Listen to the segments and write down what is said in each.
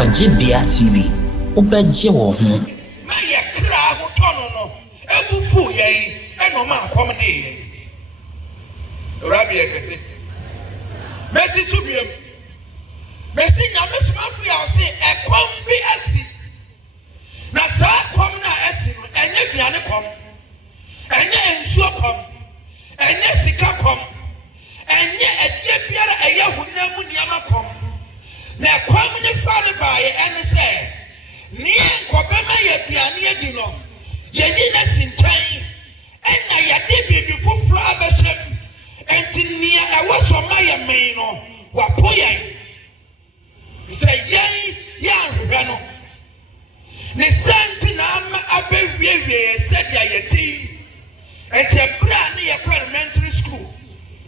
Ojibia TV, Ubeji wo ho. Ma ye kra ho tono no, ebufu ye, eno ma akomde. Rabbi ekese. Messi subiem. Messi Nyame Somafo ya se ekom bi asi. Na sa kom na asi no, enye biane kom. Enye ensuo kom. Enye sika kom. Enye edie biara eye hunamu niama kom. Na kwam ne fare baaye ene se ni nkobema ye biane edi no ye yi na sintan ena ya de bibi fufuro abeshem enti nia ewo so ma ye men no wapo yen se yen ya hwehwe no ne senti na ama abewie se dia ye ti enti bra ne ye elementary school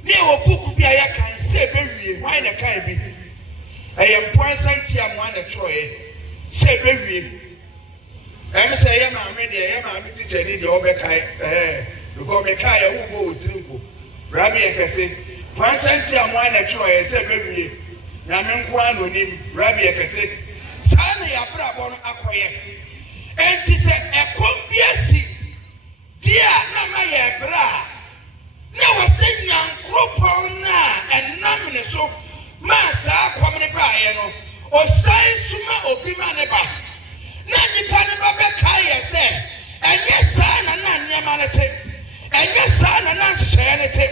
ne wo book bia ya kan se bewie why na kan bi I am present here, one a troy. Say, baby, I'm saying, I'm ready. I'm teacher, the overkai, you go make a who go to Rabbi, I say, present here, one a troy. Say, baby, Naman Kwan on him, Rabbi, I say, Sunday, a brabon acquire. And she said, a combiasi, dear Namaya bra. Now I say, young group on and nominate so. Masa kwamne bae no osai suma obi ma ne ba na nipa ne ba be kai se enye sa na na nyama ne te enye sa na na hye ne te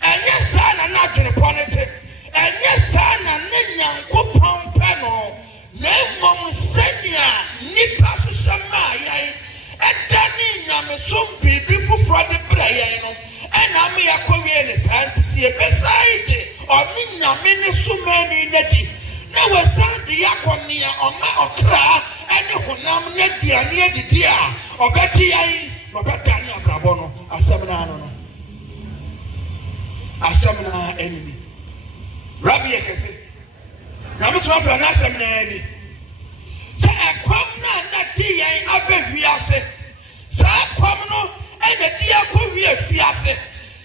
enye sa na na dwene po ne te enye sa na ne nyankopon pe no na mom senia nipa so sama yan edani nyame som bibi fufuro de bra yan no ena me yakowie ne santi e besaide oni nyame ne sumani nadi na wasa de yakonia oma okra ene honam ne duane adidi a obeti yan no betani abrabo no asemna no asemna enemy Rabbi ekese na me so afra na asemna eni se ekwam na di yan abehwi ase sa kwam no ene di akɔwi afi ase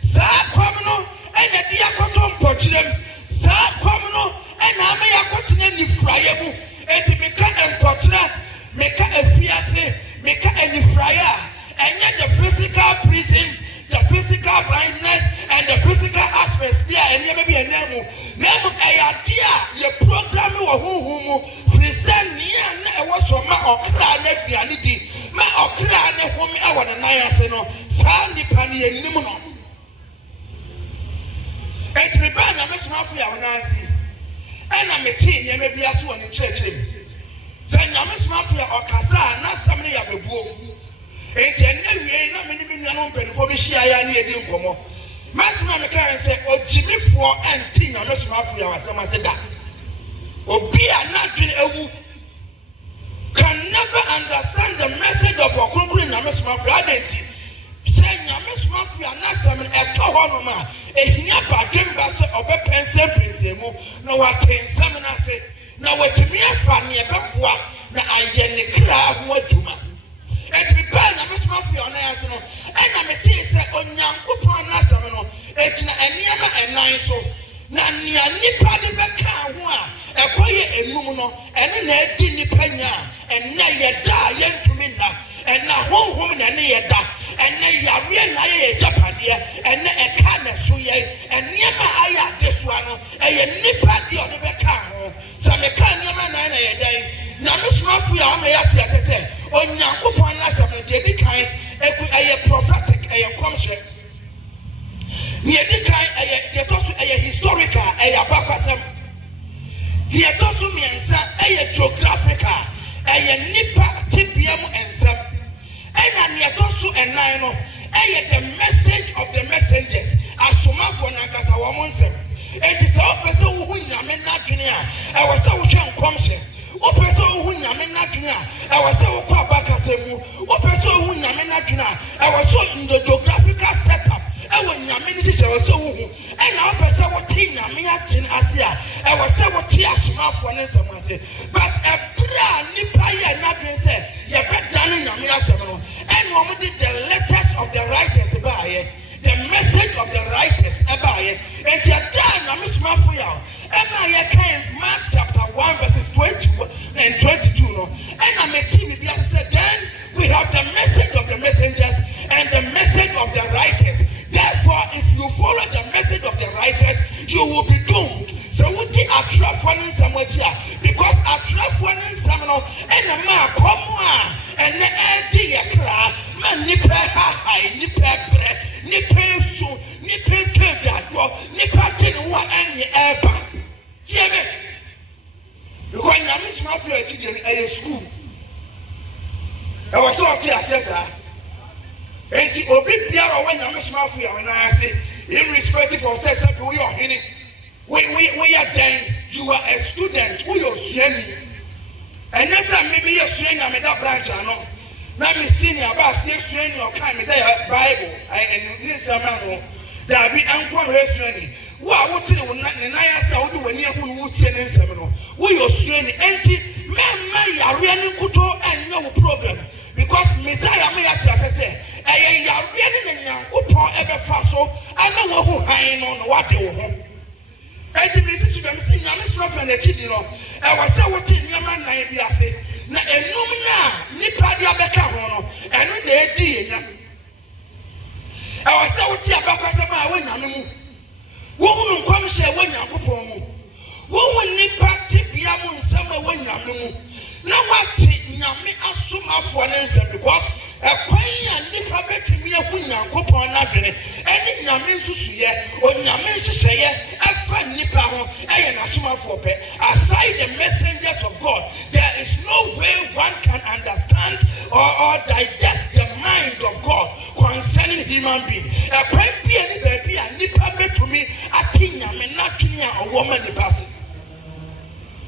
sa kwam no ene di akoto mpɔkyerem sa kwam no ene ama yakotena nifraye mu enti meka mpɔkyera meka afi ase meka anifraye enye the physical prison, the physical blindness and the physical aspects bia enye be enamu nemu ayadia ye program wo huhumu frisenia na ewo so ma okra na duane di ma okra ne homi awo na nan ase no sa nipa ne enim no enti me ba na me Somafo ya wona ase ena me ti ne me bia so woni kyerɛkyerɛ mi sɛ Nyame Somafo ya okasa na sam ne ya bebuo enti ena wie na me ne me nua no mpanifo bi hyia ya ne edi nkomo masima me kan sɛ ojimifo enti Nyame Somafo ya wasɛm ase da obi a na dwene ewu can never understand the message of Ɔkrɔnkrɔnyi Nyame Somafo adenti say Nyame Somafo ya na sam eto ho no ma ehia ba dwemba so obepensem mu na watensam na se na watumi afa ne ebeboa na ayɛ ne kra ho adwuma eti ba Nyame Somafo ya na yase no ɛna me tie sɛ onyankopɔn na sam no etina eniema enan so na nia nipa de beka ho a ekoye enum no ene na edi nipa nya ene yeda yentumi na ene honhom na ne yeda ene yawe na ye japade ene eka na so ye eniema aya desua no eye nipa de o de beka ho sa me ka niema na yeda na me Somafo ya ma yate asese onyankopɔn na asem de bi kan eku eye prophetic eye komhye Yedikai a historical a bakwasem. Yedosu miensa a geographical a nipa tipiam and some. And yedosu and nino a the message of the messengers as Somafo and Kasawamonsem. It is all person who Nyame Nakinia. I was so young commission. O person who Nyame Nakinia. I was so Bakasemu. O person who Nyame Nakina. I was so in the geographical setup. I was Nyame was so and our person what Nyame atin Asia. I was so what Somafo and someone said. But a brand Nipaya Nakin said, you bet done in Nyame Asemano. And one did the letters of the writers by the message And your dad, I'm Somafo ya. And now you can Mark chapter 1 verses 21 and 22. No, and I'm a team. Said then we have the message of the messengers and the message of the writers. Therefore, if you follow the message of the writers, you will be doomed. So we did a trap one in somewhere because a trap one in some and a man come on and the idea cry man nipper high nipper bread nipper so nipper that nipper tin one and the ever. Jimmy, because I miss my friend in school. I was so assessor. And the Obi Piero when I miss my friend when I say irrespective of sex, we are in it. We are then you are a student who are Osuanyi. And that's a maybe a student I'm that branch I know. Now me senior about see Osuanyi or kind of Bible and this man that be uncommon Osuanyi. Who I want to know when I say when you who in seminal. We Osuanyi anti man are really good and no problem. Because Messiah may have said, I am really young, who ever fast so I know who hang on what they will. And the message to them saying, I'm not from the children. I was so what in your man, I be a say, na a numina, Nipadia Becahono, and when they did. I was so what you about Casama when I'm moved. Woman come share when I'm Popomo. Woman Nipa Tipiamun summer when I'm moved. Now what Nyame asuma for answer because a pine and Nipa bet me a winner coupon adrenaline. Any Nyame Susuye or Nyame Shaya, a fan Nipa, and asuma for pay. Aside the messengers of God, there is no way one can understand or digest the mind of God concerning human being. A pine be any baby and Nipa bet to me a thing Nyame not a woman in person.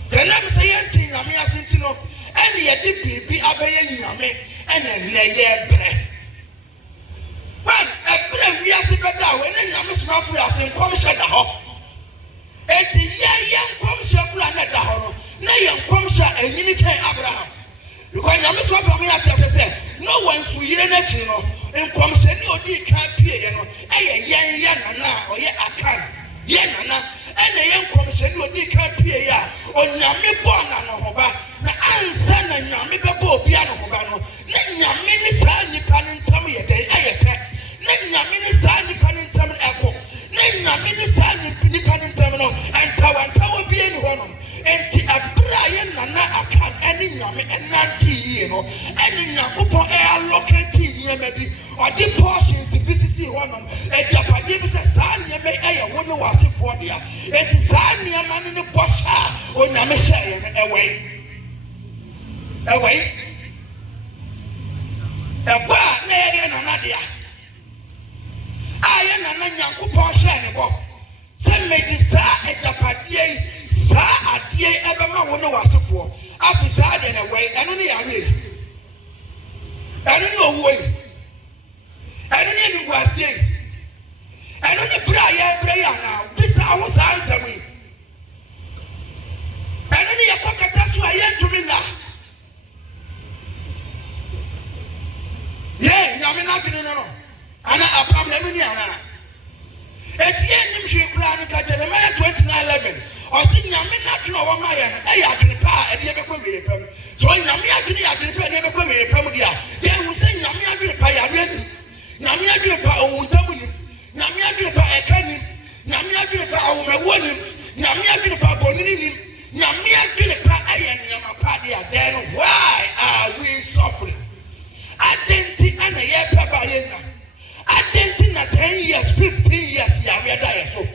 Then I'm saying, I'm asking no, and yet the baby obeying Nyame and a layer bread. But a bread we are sitting down when I'm Somafo as in come shut the hop. And the young come shut planet the hollow. Nay, young come shut a minute Abraham. Because I'm Somafo me as said, no one to hear natural and come send your dear can't pay, a young or yet I can. Yanana, and a young commission will be campia or Nyame Bona no Hoba, na answer and Nyame Babo Piano Hobano, Nyamini Sani Panintam a day, I pet, Nyamini Sani Panintam Apple, Nyamini Sani Pinipanintam, and Tawantawa being one, and Brian Nana Akan, any Nyame and Nanti, you know, any Nakupo air locating here maybe, or the portions the BCC one, and Japanese son, you may air one was it for there. It is Sanya man in the bush, or Namisha away. Away. A bar, nay, and Nadia. I am an Yankupo Shanabo. Send me desire at the party. Sa adie ebema wo no wasefo afisa de na we eno ne yare eno ne owo eno ne nguase eno ne bra ya na bisa wo sa ansami eno ne yakokata so ayentumi na ye nyame na bi no ana abram na ni ana etie nim hwe kura ni ka Jeremiah 29:11 or see Nyame not know what my I have been pa and never go with him. So Nyame have been never go with him. Then we say Nyame have been pa ya ready. Nyame have been pa o ntamu. Nyame have been pa e kan. Nyame have been pa o mewoni. Nyame have been pa bonini. Nyame have been pa ayen nyama pa dia. Then why are we suffering? Identity and a year pa yena. Identity na 10 years, 15 years ya we die so.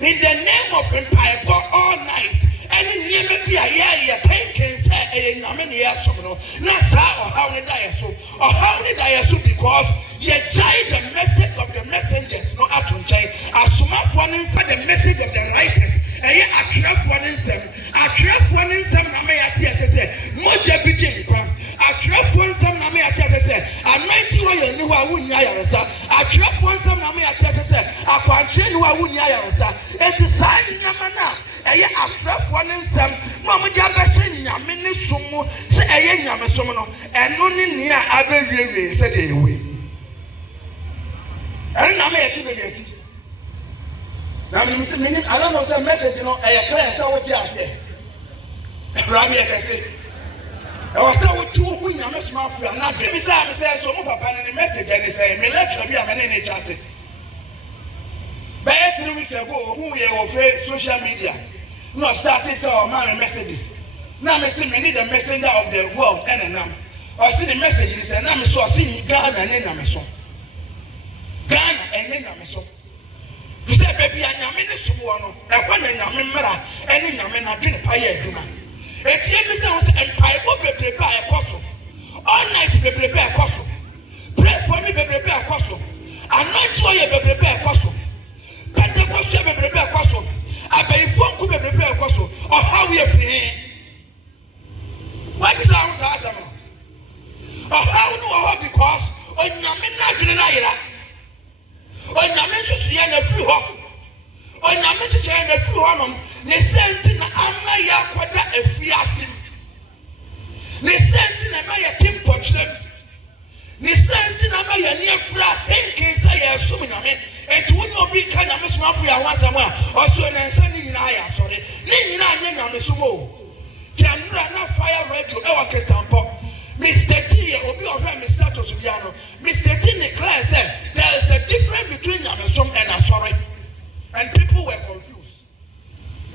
In the name of empire, go all night. And in Yemen be a year, 10 can say, and I'm in the air, so not or how did I so, or how did I so because you child the message of the messengers, no atom child. As Somafo inside the message of the writers, and yet a trap one in some, a trap one in some, I may say, Moja begin, a trap one some, I may say, I'm 91 you know I wouldn't yayasa, a trap one some, I may say, I can't train who I wouldn't yayasa. It's a sign in Yamana, a year after one in some, Mamma Jabashin, Yamini Sumu, say a young Yamasomono, and only near Abbey said away. And I may achieve it. Now, I don't know some message, you know, I clear so what you say. Rabbi, I say. I was so with 2 women, I'm a small friend. Now, besides, I said, so papa and the message, and they say, me lecture be a man in a chat. By 3 weeks ago, who we are social media, no starting so man messages. Now, I say, me need a messenger of the world, and I see the message, and I'm so seeing Ghana and Namason. Ghana and Namason. You say, baby, I'm in the Sumono, and when I'm in Mera, and I'm in a dinner pie. It's the sounds and pie will be prepared a costle. All night be prepared a costle. Pray for me, be prepared a costle. I'm not sure you be prepared a costle. But the question be prepared a costle. I be informed to be prepared a costle, or how we are free. What is our answer? Or how no, or because on Yamin not in Naira. On Yamin to see a few hop. On Yamin to share a few on them, they sent in Amaya Quada a fiasim. They sent in Amaya Tim Potcham. They sent in Amaya near flat, thinking, say, I assume in a man, and to not be kind of Miss Mafia once a month, or to an answering in Aya, sorry. Ning on the Sumo. Jamra, not fire radio, our Ketampo. Mr. T, or be of him, Mr. Subiano. Mr. T declares that there is a difference between Yamasom and Asori. And people were confused.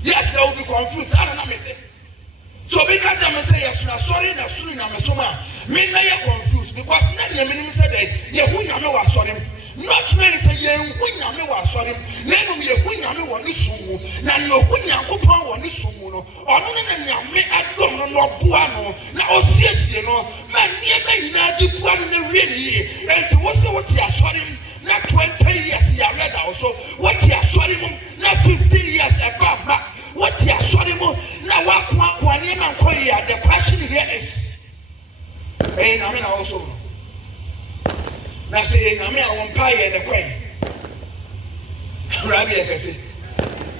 Yes, they will be confused. I don't know. So because I'm saying yes, sorry, na sorry, na mesoma. Me may confused because none of them said that you wouldn't know what sorry. Not many say you wouldn't know what sorry. None of you wouldn't know what this sumo. Now you wouldn't go pound on this sumo. Or no, me I don't know buano. Now see you know, man, you may not do one in the really. And to also what you are sorry. Not 20 years you are read also. What you are sorry, not 15 years above. What you are sorry, now what name and call you. The question here is, hey, I mean also. Now say, I mean I won't pay in the way. Rabbi, I can say.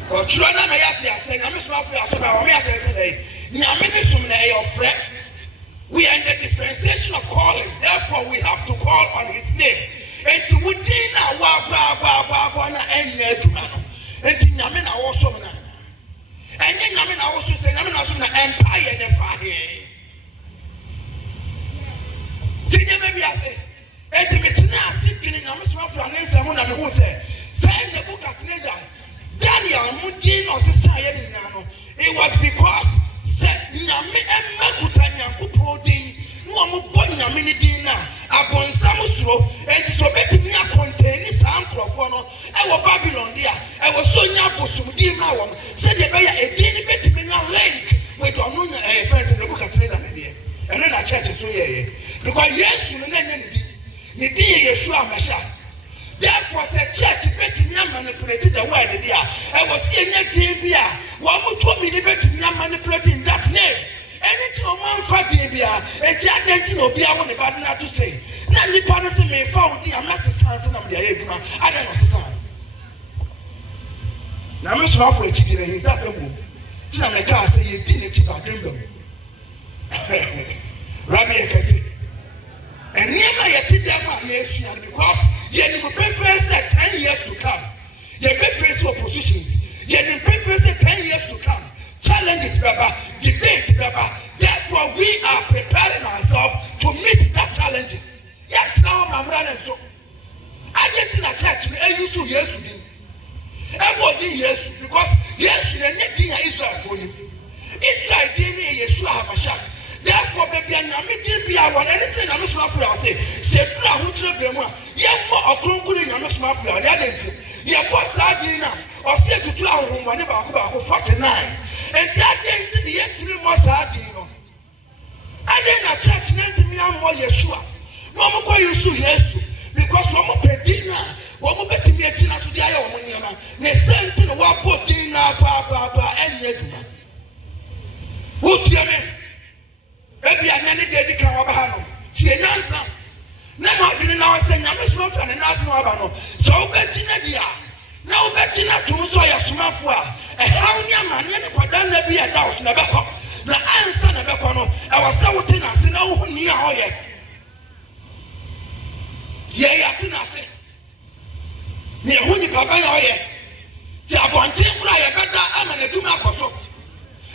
Or children, I may have said, I'm a small friend. So I may have said, Nyame your friend. We are in the dispensation of calling. Therefore, we have to call on His name. And to within our Wabana and Yedumano. And to Yamin also. And then Yamin also say, Yamin also empire and the fire. Then maybe I say, and to Mitina sitting in Yamis and someone who said, sign the book at Neza. Daniel Mudin or Society Nano. It was because said Yami and Makutanya who prodin. No more bonna minidina upon Samusro, and so better me a contain this uncle for no. I was Babylon there. I was so young for some dear now. Said the buyer a daily better me now link with on a friends in the book at Teresa. And then I church is so yeah. Because yes, you know, the day Yeshua Masha. Therefore, the church better me manipulated the word there. I was seeing a TV. One more told me better me manipulating that name. Anything on one for Debia, and the identity will be our bad not to say. Now, the partners may found the master sons of the Abram. I don't know the son. Now, Mr. Somafo, he doesn't move. So, I can't say you didn't cheat our dream. Rabbi, I can say. And never yet, yes, because you will prefer 10 years to come. You prefer oppositions. You prefer 10 years to come. Challenges, Baba, debate, Baba. Therefore, we are preparing ourselves to meet that challenges. Yes, now I'm running so. I get in a church, I used to yes to them. Everybody yes, because yes, you need Israel for them. Israel didn't Yeshua Mashiach. Therefore, baby, I'm not be one anything I'm not for us. Say, who to be one. Yes, more Ɔkrɔnkrɔnyi, I'm not smart for the identity. Yes, what's that dinner? Or say to 12 when about 49. And that didn't the entry more sardino. I didn't church name me, I'm more Yeshua. No more you so yes, because one more pedina, one more better me a china to the Iowa. They sent in one put dinner, and Redman. What's your name? Maybe I never did the Carabano. She an answer. Never been now saying, I'm a small fan and asking about so Bettina dia. Now Bettina to Soya Somafo. A how young man, never be a doubt, never come. The answer never come. I was so thin as no one near how yet. Yea, I think I say. Near Honey Papa, yet. ti abonte kura ye beda amana duma akoso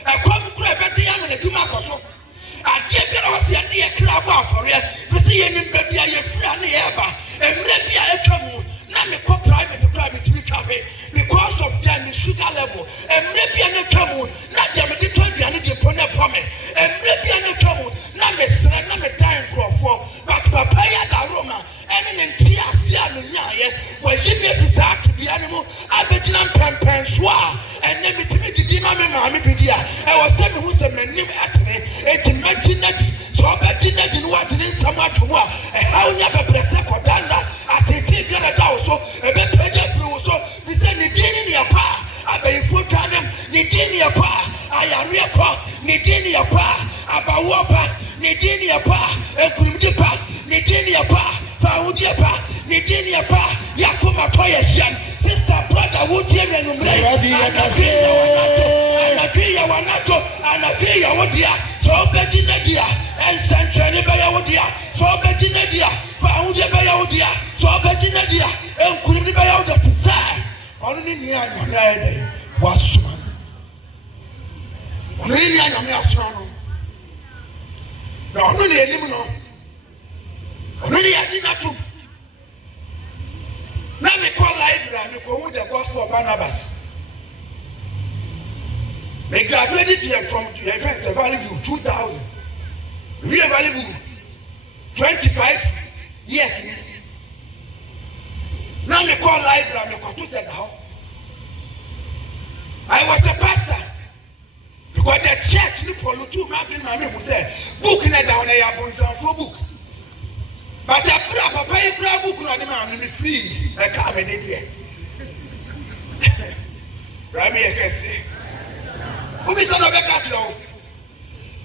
ekom kura beda amana duma akoso adie bi na wose ade ye kra abo afore fese ye nim ba bia ye fira na ye ba emre bia etwamu na me ko private mi twabe because of them sugar level emre bia na twamu na dia me de twadua ne de pone pome emre bia na twamu na me sra na me dan krofo but papa ya da roma ene ne ntia asia no nyaaye wa yime bisa atbia ne mu abegina pempen so a ene mitimi didi ma me maame bidia e wo se me hu se manim atene enti magina di so obegina di no atene nsam atomo a e hawo nya bebrese kodanda atete bia na da wo so e be peja firi wo so bi se ne dini ne pa abayifo twanem ne dini ya pa ayare ko ne dini ya pa abawo pa ne dini ya pa enkurumdi pa ne dini ya pa faudi ya pa ne dini ya pa yakoma toye shan sister brother wotie me numre anabiya wodia so begina dia ensantrene be ya wodia so begina dia faudi be ya wodia so begina dia enkurumdi be ya wodia tsai onu ni ni anyame ayede wasuma onu ni anyame asuma no na onu ni enim no onu ni adi na tu na me call library me ko the gospel of Barnabas me graduated here from first value 2000 we value 25 years now me call library me ko to said how I was a pastor because the church ni polutu ma bring my me who say book na down na ya bonsan for book but a papa you grab book no dey ma me free e ka me dey there Rami ekese Obi so no be catch you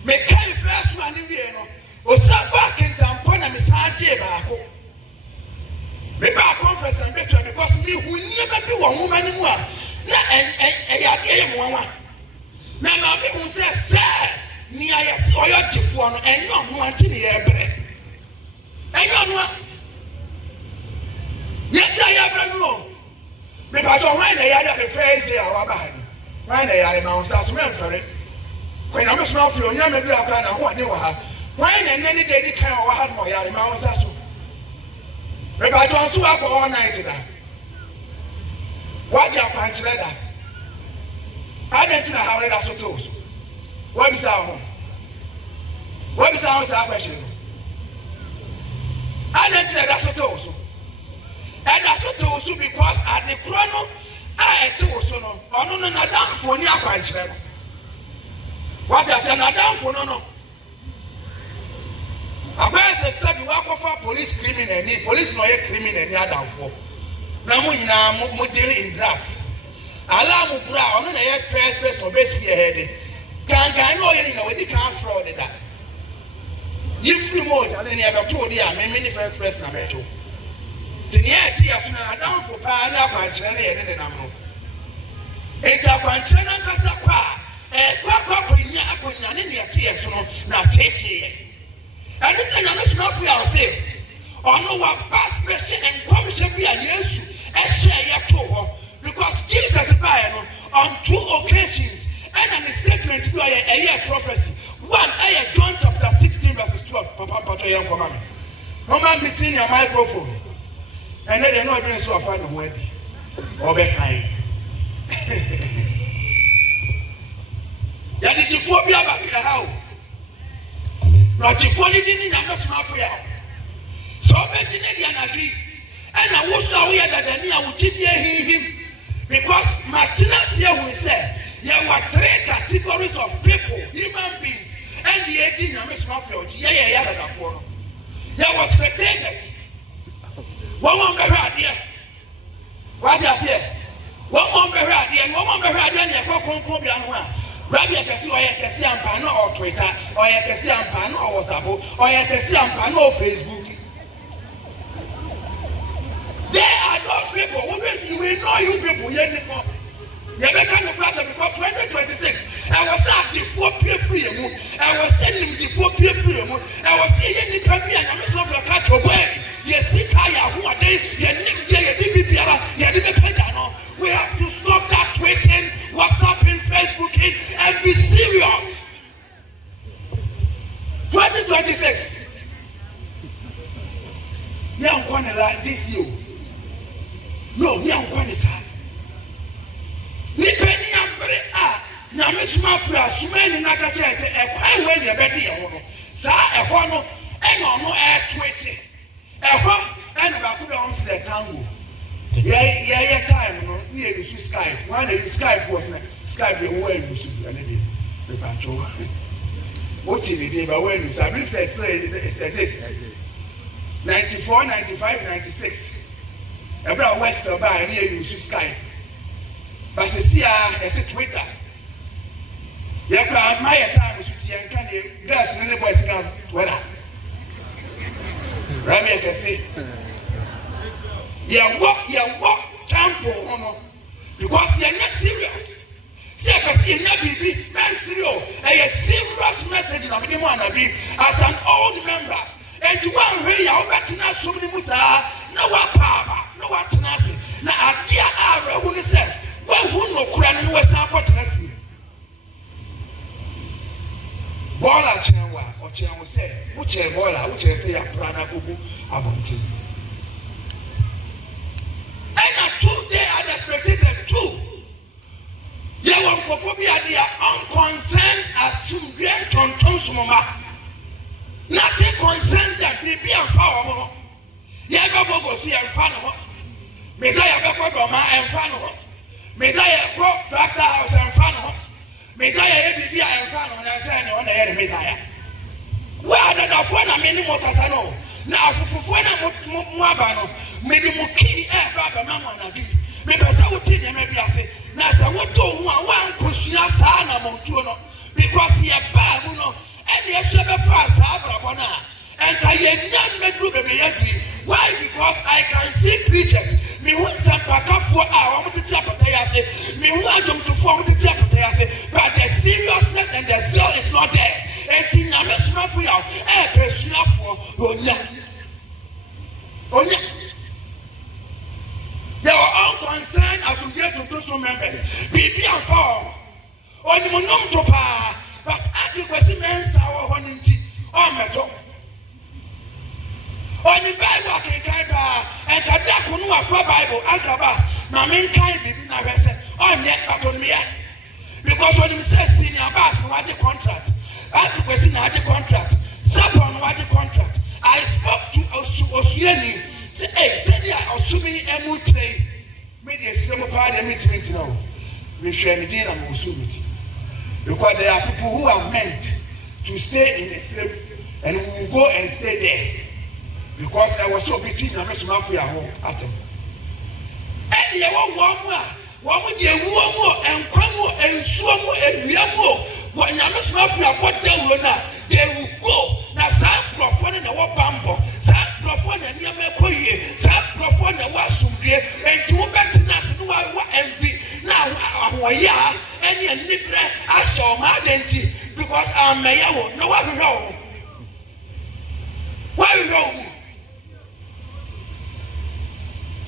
me kai first one ni we no o sa back in tampo na me sa je baako me ba conference na better because me hu nie be wo hu mani mu a na ya de mo wanwa na ma me hu se ni ayesi oyo jefo no enyo ho anti ne ye bere enyo no ye ta ya bere no me ba so when na ya da the first day awa ba ni when na ya ma on sa so me mfere when na me so afro nya me dura kwa na ho ade wa ha when na nani dey di kan wa ha no ya ma on sa so me ba jo so akọ all night da waje akwankyere da adentina ha we da so to so wa bisa ho sa question adentina da so to so e da so to so because at the chrono a ete wo so no ono no na danfo ni akwankyere no what I say na danfo no abese sabi wa kofa police criminal ni police no ye criminal ni adanfo na mo nyina mo deal in drugs ala mo bra ono na ye trespass no base be head kan no ye na we di kan fraud da if remote and then you have told ya me first person na beto tinia ti ya funa adanfo pa na akwankyere na ye ne nam no eti akwankyere na kasa kwa kwa nya akonya ne ne ti ye so no na tete and it's a Somafo ya say ono wa pass mission and commission bi a Yesu e share ya to ho because Jesus by no on 2 occasions and an statement bi a prophecy one John chapter 16 verses 12 papa pato yan koma me mama missing your microphone and then they know be so afa no ho adi obe kai ya di fo bi abakira ha o no tifoni dini na Somafo ya so betine dia na dwi and na wo so we da dani a wo gidie hihim because Martina say we say there were 3 categories of people human beings and the edi na Somafo ya da for no there was spectators one be hwade what you say one be hwade na kokon bia no a Rabbi Kesi or Kesi Ampano or Twitter or Kesi Ampano or WhatsApp or Kesi Ampano or Facebook. There are those people who will know you people yet anymore. You can't apply because 2026. I was at the 4 peer free. I was sending the 4 peer free. I was seeing the paper and I'm not going to catch your way. You see, Kaya, who are they? You need to be we have to stop that. young one is hard. Nipping Yambre, Nyame Somafo, Sumani Nakacha, a when you're better, sir, a one, and no air 20. A home and about to arms the tango. Yeah, time, no, near the Skype. One of the Skype was Skype, the way you should be an the patrol. What did he do? But when you I believe it's 94, 95, 96. About West or by near you should Skype. But see, I said Twitter. Yeah, my time was with young candy, gas, and the boys come Twitter. Rabbi, I can say, you walk, temple, because you're not serious. See, I can see a baby, man, serious, a serious message in the morning as an old member. And to one way, I'll bet not so many Musa, no what power, no what tenacity. Now, I dear Ara, who said, well, who no crown and West Africa. Bola Chenwa, or Chen will say, which a bola, which I say a prana bubu about him. And 2 days I expected 2. Yawoh, they are unconcerned as soon as Tonton Sumoma. Nothing concerned that we be a foul. Yawoh Bogoso and Fano. Messiah Bapodoma and Fano. Messiah Brock Faster House and Fano. Messiah Bibia and Fano and San on the head Messiah. Where did the phone a minimum Casano? Now for Mwabano, maybe Muki and Baba Mamma. Maybe I would tell you, maybe I say, Nasa, what don't one Kusia Sana Montuno because he a babuno and he has never passed Abrabona. And I am not made to be angry. Why? Because I can see preachers. Me who some back up for our want to tap me who want them to form to tap but the seriousness and the zeal is not there. And in a mess of free out, a person for they were all concerned as we get to two members. Baby and fall. On the monum to power, but I do question our honey or metal. On the Bible, I can and Kadakunu for Bible, Agrabas, my main kind be never said, on yet, but on me. Because when he says senior bass, what the contract, I do question the contract, Sarpong what the contract. I spoke to Osuanyi. Hey, said I assuming a mood train. Maybe a slim party meeting now. We share the dinner and meeting. Because there are people who are meant to stay in the slim and we will go and stay there. Because I was so beaten, I must not be at home. Awesome. And you want one more, and Quamo and Suamo and Yamo. When I must not be at what they will go. Now, some one in our bambo, some one and Yamakoye, some one and Wasumbe, and two better than what envy. Now, Awaya, and your nipper, I saw my identity because I'm Yawoh. No, I know. Why we know?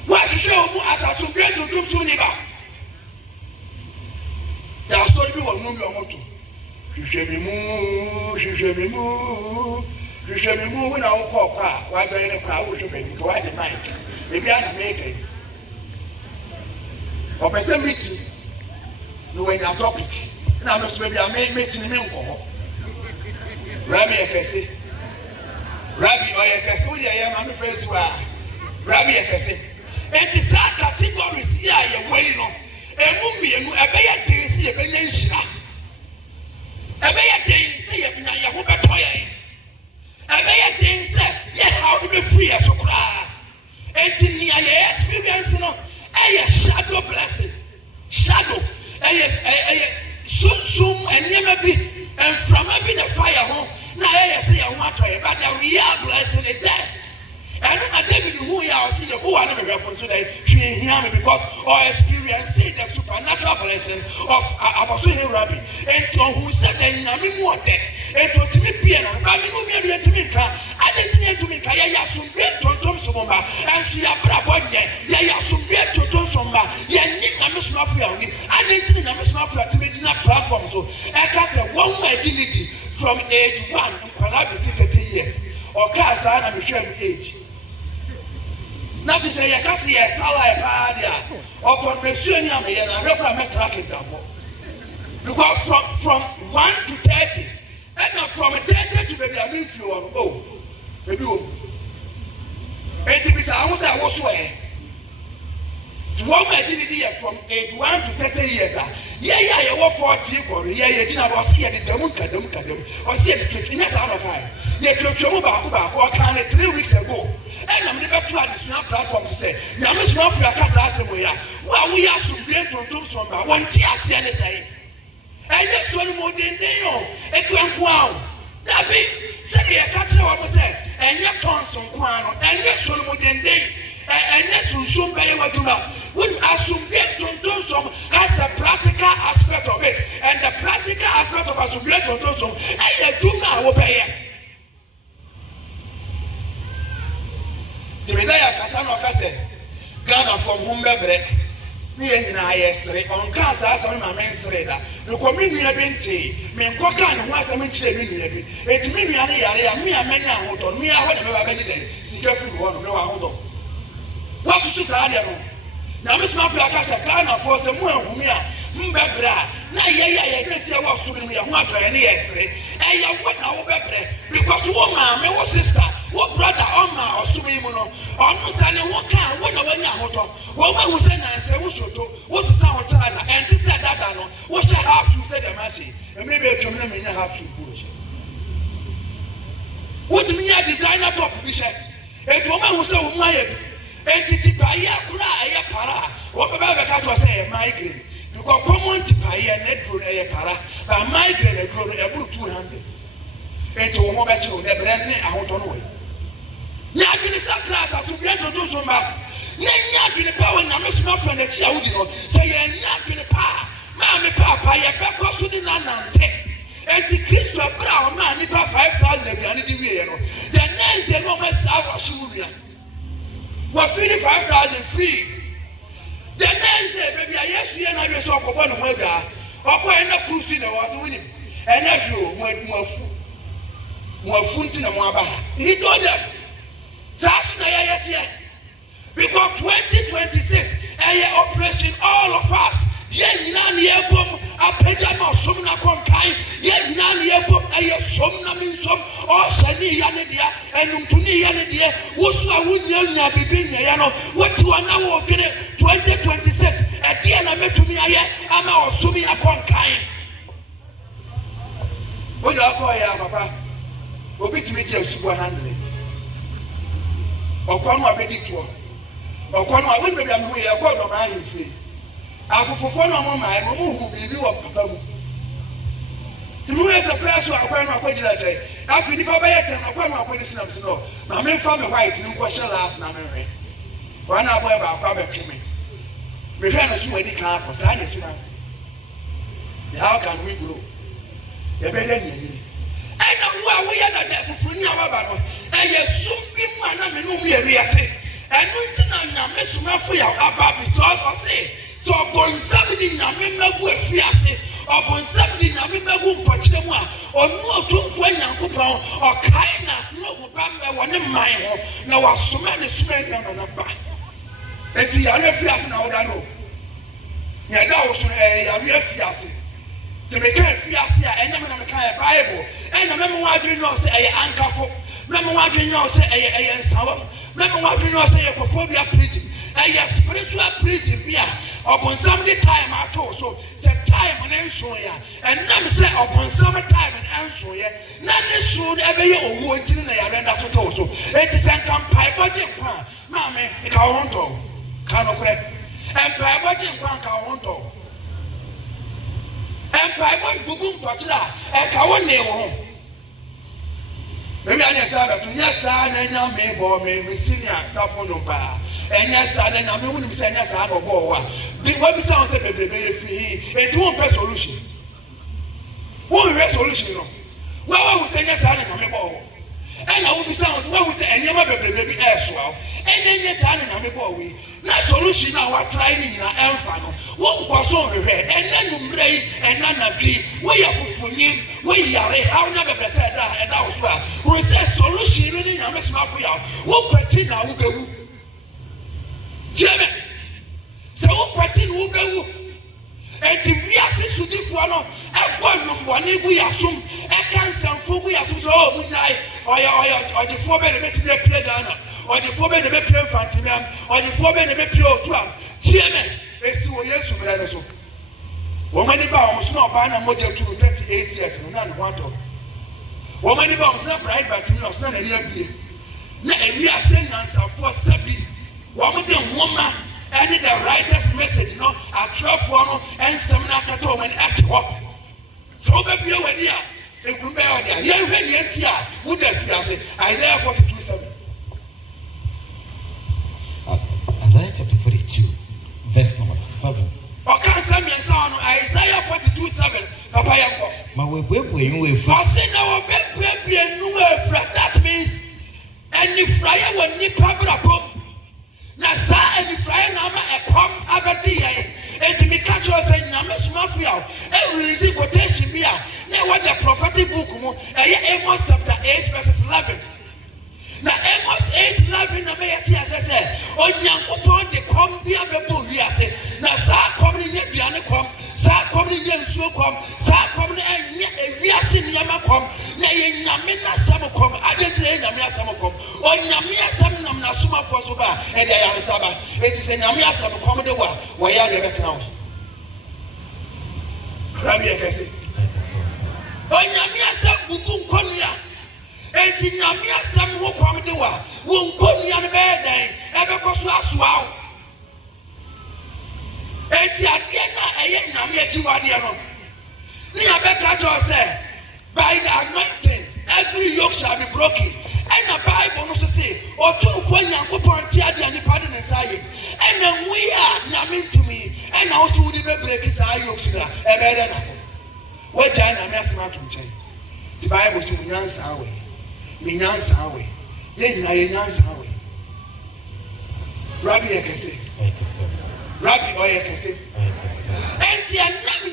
Why show me as a Sumbe to do Suniba? That's what we will know. Je me move when I walk. Why be in a crowd? Why the mic? Maybe I'm making. Or by some meeting, knowing our topic. Now, maybe I may meet in the middle. Rabbi, I can say. Rabbi, I can say, I am friends who are. Rabbi, I can say. And it's our categories here, you're waiting on. And Mummy, and I bet you see a bench. I may say, Yawoh Batoya. I may say, yes, how to be free as a cry. And in the experience, a shadow blessing. Shadow. Soon, and never be, and from having a fire home. Now, I say, I want to, but the real blessing is there. And I David who you see who are not reference to that she hear me because or experience the supernatural blessing of our Rabbi. And to who said that Nyame more dead. And to me be an Rabbi no me to me ka I didn't to me ka ya sumbe tontom somba and she abrabonye ya sumbe tontom somba ya ni Nyame Somafo ni I didn't Nyame Somafo to me na platform so I can say one identity from age 1 in Kwala be 30 years or class I am age Not to say, I can't see a salad party or from Osuanyi and I recommend tracking them. Because from 1 to 30, and not from 30 to maybe I mean, oh, maybe 80%. I was swear. One I did it from 81 to 30 years. Yeah, you were 40 or yeah, you didn't have see the Demukadum, or see the trick in a sound of time. Yet you or kind of 3 weeks ago. And I'm never tried this now platform to say, Nyame small for a casa we are. Well, we are some great from one tear, see anything. And that's one more than they know. A clamp wow. That be said, I catch what was said, and your tons on Quano, and that's one more than they. And that's who soon pay what you know. When assume get to do some has a practical aspect of it, and the practical aspect of assume get to do some, and you do not obey it. The Messiah Cassano Casse, Ghana from whom bread. Me and I yesterday on Casa, some my men's radar. The community have been tea, me and Cocan, once I'm in Chile. It's me, me, a man out on me. I want to have any day. See, careful, one, no, I hold on. What to say? Now, Miss Mafia Casa, Ghana for some more, Mbebra. Now, yeah, say what to me, and what any yesterday. And you went now, Bebre, because woman, my sister, what brother, Oma, or Sumimono, or Musani, what kind, what now, woman who said, I say, what should do, what's the sound of Taza, and this said that, what shall have to say the match, and maybe a community have to push. What me a designer top, Bishop, a woman who said, my entity by a para, what about the cat was a migraine. You got common to pay a net road a para, but migraine a grown a good 200. And to a mobile, the brand out on way. Yakin is a class as to get to do so much. Yakin the power and I'm not from the Chiaudino, say, Yakin the power, Mammy Papa, a pepper to the Nanante. And the Christo Brown man, if 5,000 and the year. The next day, no mess out of Shurian. What 55,000 free. The next day, baby, yes, we and I saw one of my guy. Or when a cruise was winning. And I grew more food in a Maba. He told them, that's not yet. Because 2026, a operation, all of us. Yen nan yebom apeda no som na konkai yen nan yebom aye som na min som o sani ya ne dia enumtuni ya ne dia wosu a wunya nya bibi nya ya no wati wana wo bi 2026 e dia na metumi aye ama o som ya konkai wo ya ko ya papa obi timi je subo 100 okwa no abedi to okwa no awon bebi am wo ya ko do ma hin free afofofo no mo mai mo hu bibi wo papa mu timu ese press wa kwa no akwadira che afi ni baba ye kan kwa no akwadi sinam sino ma me fa me white ni nko share last na me hwe wa na boy ba kwa be tweme me hwe no so wadi kan afo sa na so na how can we grow ye be dey ni and wo ye na da fufu ni awaba no e ye sum bi mu ana me no mu ye riate enu ntina Nyame Somafo ya aba bi so o say so bonsabidi Nyame magu afiase obonsabidi Nyame magu mpɔkyerɛ mu a ɔno otumfo Nyankopɔn ɔkae na no bamba wone man ho na wasoma ne soma nyama na ba enti yare afiase na woda no nya da wo so yare afiase te me ka afiase a ɛnyame na me ka Bible ɛna me mo adwene no sɛ ɛyɛ ankafo me mo adwene no sɛ ɛyɛ nsawam me mo adwene no sɛ ɛyɛ kofobia prison ɛyɛ spiritual prison bia obonsam the time ato so say time and so ya and nam say obonsam time and so ya na ne so de be ye owo ntini na ya renda so so it is an campai budget kwa mame e ka wonto ka no kre empai budget kwa ka wonto empai budget gugum tochira e ka wonne wo maybe anya sa ba to nya sa na nya me bo me senior Sarpong no ba enya sa na me wonu se enya sa no bo wa bi wa bi sa on se bebrebe free e ti won pe solution won re solution no wa se enya sa na me bo wo ena wo bi sa on wa se enya ma bebrebe bi e so a enya sa na me bo wi na solution na wa try ni na emfa no wo ko so re enya numre yi ena na bi wo ya fufunyi wo yare how na bebre se da wo so a wo se solution ni Nyame Somafo ya wo kwati na wo bewu Jeme. So kwatin wo bewu. Enti wiase sudifo no ebo nombone gu yasum e kan sanfo gu yasum so o munyai oya odifo be ne betime play Ghana odifo be ne be play Fantimiam odifo be ne be play Otuam tieme esi wo Yesu bra ne so wo mani ba o so na oba na model 38 years no na ne ho ato wo mani ba o so na bride bat mi o so na ne abie na ewiase nansafo sabi wo mo de nwoma and the writer's message, you know, I drop one and some nakato when at what. So baby, when you it could be out there. Yeah, when you enter, would that say Isaiah 42:7. Isaiah chapter 42, verse number 7. Okay, Samuel son Isaiah 42:7. Papa Yanko. My way, that means any flyer when you probably na saa anifrae na ama ekom abedi ye enti mi catch us say Nyame Somafo ya e release quotation bi a na what the prophetic book mu Amos chapter 8 verses 11 na Amos 8:11 na me yeti asese onyankopon de kom bi abebo wi ase na saa kom ni duane kom saa kom ni nsuo kom saa kom ni enya ewiase ni ama kom na ye Nyame na sam kom adetire Nyame asam kom onyame asam nam na Somafo so ba e de ya saba eti se Nyame asam kom de wa ya de betena wo rabi ekese onyame asam bugu nkonia eti Nyame asam wo kom de wa wo nkonia ne be den e be koso asoa eti ade na eye Nyame echi wade no ni abeka jo say by the anointing every yoke shall be broken. And the Bible also say, or two for Yankopon Tiadi and the pardon and say, and then we are Namin to me, and also would be break his eye yokes there, a better. What China Massima to change? The Bible says, Minans away, Minans away, then Nayans away. Rabbi, I can say, Rabbi, I can say, and the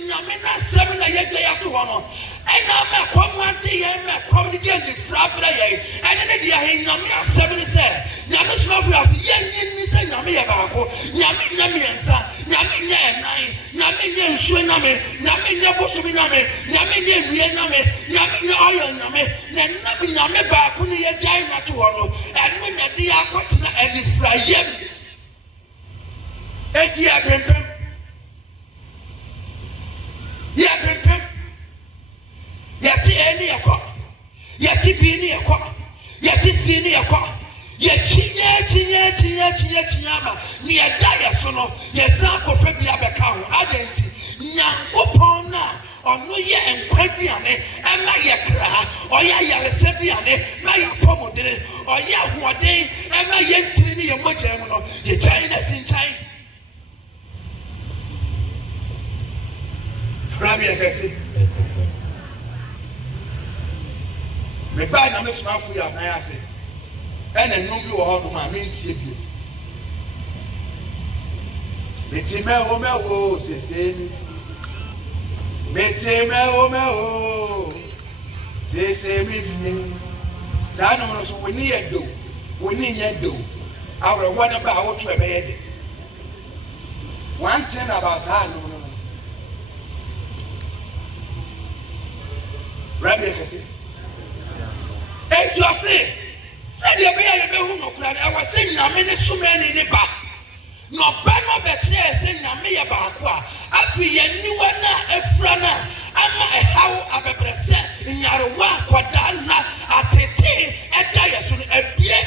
Namina seminar yet they have to one. And I'm a common day, I'm a comedy again, the Frabra, and then they are in Namia 7 said, Nyame Somafo, Yen say Namia Bako, Yami and Sa, Yami 9, Yami Suename, Yami Bosuminame, Yami Name, Yami Oil Name, Yami Bakuni, Jaina to Oro, and when they are cotton and the Frayem. Etia Pimpim. Yeah, Pimpim. Yeti eni yakwa, yeti bini yakwa, yeti sini yakwa, yeti ama, ni yadaya sono, yesanko febi abeka adenti, nyankopon na, ono ye enkwabiane, ema ye kra, oya yaresebiane, ma ye pomodene, oya huade, ema ye ntini ye moja emuno, ye China sinchai. Rabbi Ekesi. Me ba na me Somafo ya na ya se ena nnum bi wo ho do ma me ntie bi meti me ho sese ni meti me ho sese mi bi sa no no so woni yedo woni nyedo awre wona ba wo to e be yede one thing about sa no Rabbi Ekesi. And you are saying, said the way you know, I was saying, I mean, so many in the back. No, but no better saying, I may have I feel a new one, a frana, I'm a how I represent in your one quadana at a tea, a diet, a beer.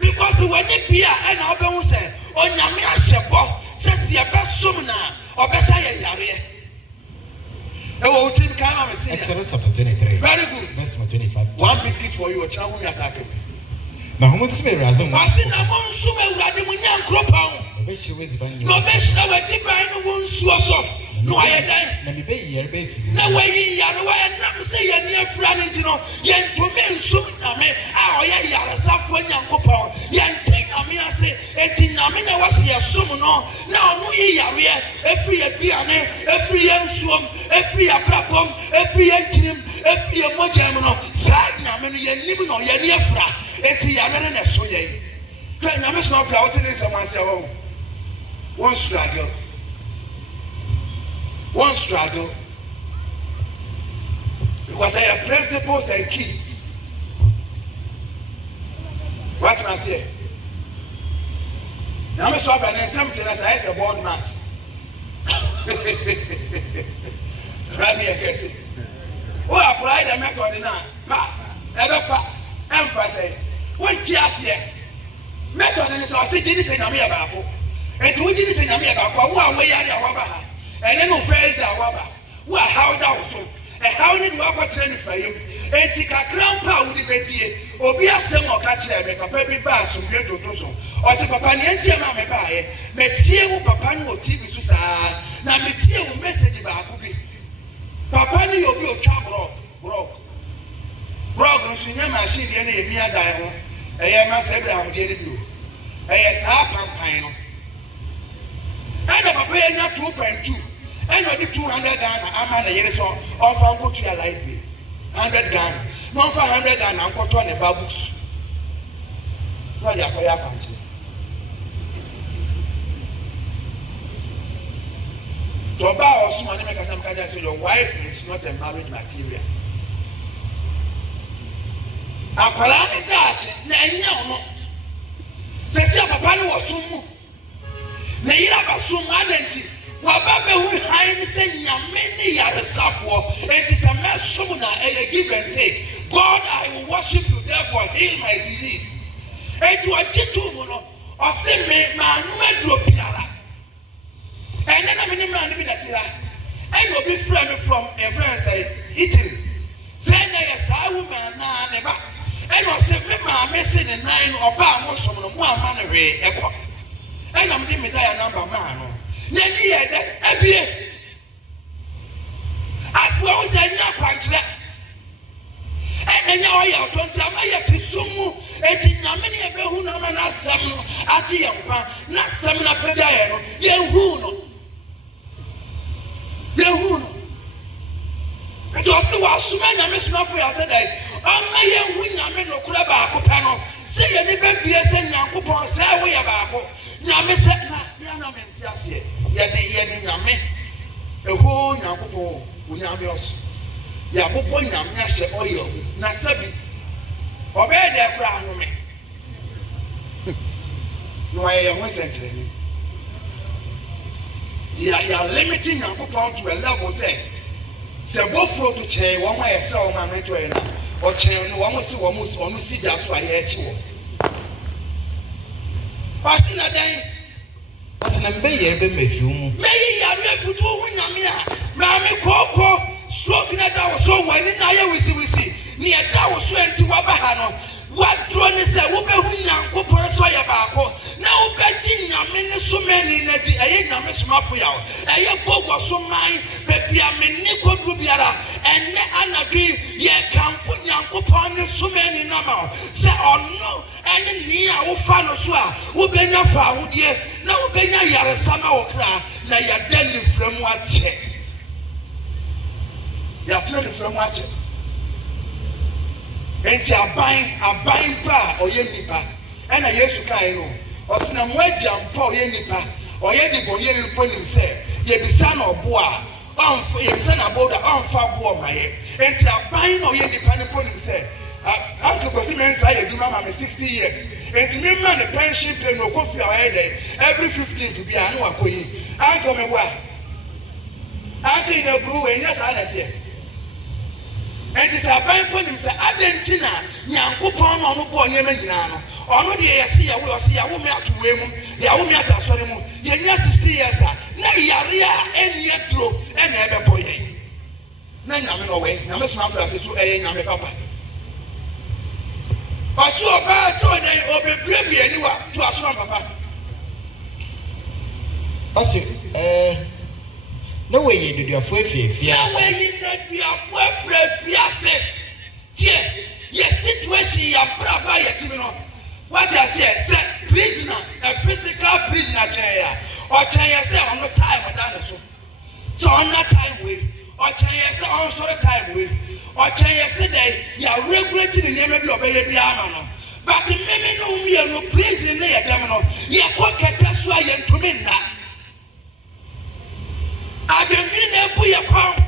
Because when it be an album say, on Yamia Shebo, says the best summoner or Bessaya Yari. Exodus chapter 23. Very good. Verse 25. One biscuit for you, a child who attacked me. Now, who must be razon? I said, I'm on Sumer Radimunian Cropon. No, she was by no best our divine wounds so. No, I had done. Let me be here, baby. No way, Yarawa, and not say a near friend to know. Yen to me, soon, I mean, oh, yeah, Yarasa, when young Copon. Yen take a me, I say, 18 Namina was here, Sumuno. Now, no, Yaria, every Abiane, every young swum, every Abrapom, every young team, every Mojamino, Sad Namin, Yen Libino, Yen Yafra, 80 Yaman and a Soye. Nyame Somafo out in this among One struggle. One struggle. Because I have principles and keys. What must I say? Now, Mr. Swap and something as I say about mass. Rabbi, I can say. Who apply the method now? Ever emphasize. What just here? Method is our city is in Amiabaco. And we did this in Amiabaco, one way at Yawabaha. And then we praise the Waba. Well, how down so? And how did Waba train for him? And take a crown power with the baby, or be a sum or catch them, make a baby bass from Ghetto Toso, or say Papa Nancy Mamma Baye, Metia Papa no TV Susa, now Metia will message about Papa, you'll be a trouble, broke. Broke, you never see the enemy near Diamond. I must have them getting you. I have Pampino. And a papa not 2.2. And I did 200 Ghana. I'm a year or from go to your library. 100 Ghana. Not for 100 Ghana. I'm going to turn about books. What are you country? To buy or someone make some kind of your wife is not a marriage material. I'm calling that. No. Say, Papa was so. Naira basum adenti wababe hu han se nyame ya resapwo it is a message na a give and take. God, I will worship you, therefore heal my disease. Et you are jitu mono or say me manu edro piara. And then I mean man be that and will be from a friend say Italy. Say na yes woman na neba. And I say me ma message 9 or ba mo so no mo amana we ekọ. And I'm the Messiah number man. Nanny, a beer. I was a young punch. And now I don't tell my yet to sumu. And in a many of who know not some at the young one, not some of the diano. Yawoh. It was so many of Miss Murphy. I said, oh, my young wing, I'm in no club panel. Say, any baby, I send young coupon, say, we are. Nyame said, "Yana mentiasie. Yede nyame. Eho nyankopon, unyame oso. Ya popo nyame ahye oyo. Na sabi. Obe de kra anu me. No aye ho sentre ni. Ya limiting nyankopon to a level say. Se bofro to chen won wa yesa o ma me to e na. O chen no won si won si dia so aye echi wo. Asina dan asina mbe yere be mefiumu meyi yare afutu hunyame a ma me koko stroke na da wo so wani na ye wisi ni e da wo so enti wa ba ha no wadro ni se wo be hunyanko por so ye baako na wo be di nyame ni so mani na di eye nyame somafo ya wo eye Bogoso man be bia me ni kodru biara enne anadwi ye kanfo nyanko pon ni so mani na ma se onno ene ni a wo fa no so a wo benya fa ahudie na wo benya yaresa ma wo kra na ya dani framu ache ya tene framu ache enti aban pa oye nipa ena Yesu kai no osina mo ajampa oye nipa oye di boye ni ponim se ye bisa na obo a onfa ye bisa na boda onfa bo maye enti aban na oye nipa ni ponim se Uncle Kosi ye do mama me 60 years. And me man the pension pay no coffee every 15th to be anu akoyi. Uncle me wa. Uncle in a brew and yes I and it's a bank pon him say Adentina Nyankopon no bo nyema nyina no. Ono de yesi ya wo me atowe mu. Ya wo me atasore mu. Ye nya 60 years na yare a enie dro e na ebe boye. Na nyame no we. Nyame so afra se so nyame papa. Osu oba so dey obebrebie aniwa to aso papa. Ase no way you do your fie. No way you do your fie. Tie, your situation ya braba yetimi no. What I say prisoner, a physical prisoner chair. Or chair say on no time than so. So on that time we or chair say on so time we or chair say they ya regulating the name of your baby amano. But me no me no prison near them no. Ye kwaketa so ayen to me na. I've been getting a booyah pound.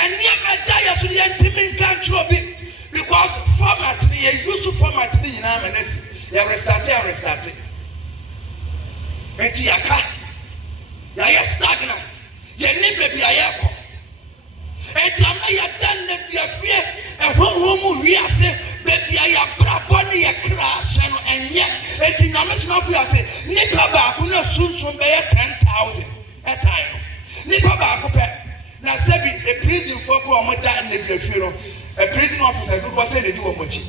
And near my diet to the intimate country because format, you used to format the Yanamas. You restarted. And Tiaka, you are stagnant. You never be a airport. And Jamaica done let be a fear, and whom we are saying, baby, I am Braboni a crash, and yet, it's in Somafo say, Nipaba, who not soon bear 10,000 at time. Nipaba, now, Sebi, a prison for Guamada and the funeral, a prison officer who was said to do a mochi.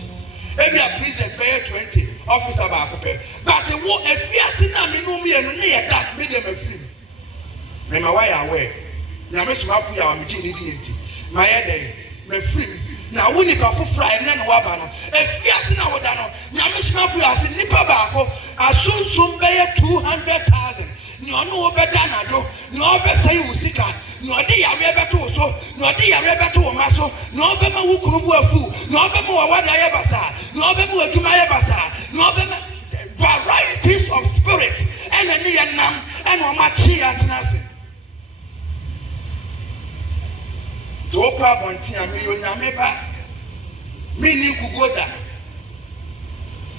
Maybe a prisoners bear 20 officer Bacope. But if we are seen a minumi and near that medium of film. Remember why I wear. Now, Miss Mapu, I'm Ginny, my head, my free. Now, when you go for fry and then Wabano, if we are seen our dano, now Miss Mapu has in Nipabako, as soon bear 200,000. No better than I do, no better say you seek her, no day I ever to so, no day I ever to a maso, no better who could be a fool, no better what I ever saw, no better what you may ever saw, no better varieties of spirit, and a near nam, and on my cheer at nothing. To open up on Tia Miyameba, meaning Kugoda,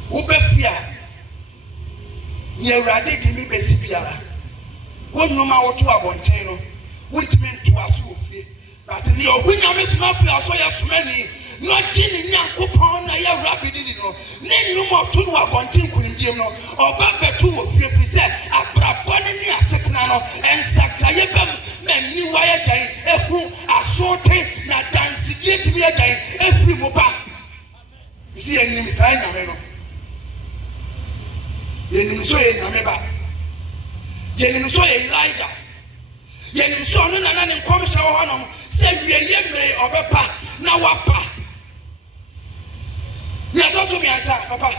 Ubefia, near Radi me Besipiara. One no matter to a bonteno, which meant to us who fear. But in your winner, Miss Murphy, I saw you many, not Jinny young upon a year rapidly, no, no more to a bontin couldn't give no, or back to a few percent, a brabonini assetnano, and Sakayabam, men new wire day, a who are sorting, not dancing yet to be a day, every mobile. You see, a name is Nameno. You so Nameba. Yenim so Elijah. Yenim so no na ne nkom hye wo honom se wieye mere obepa na wapa. Ni adoso mi ansa papa.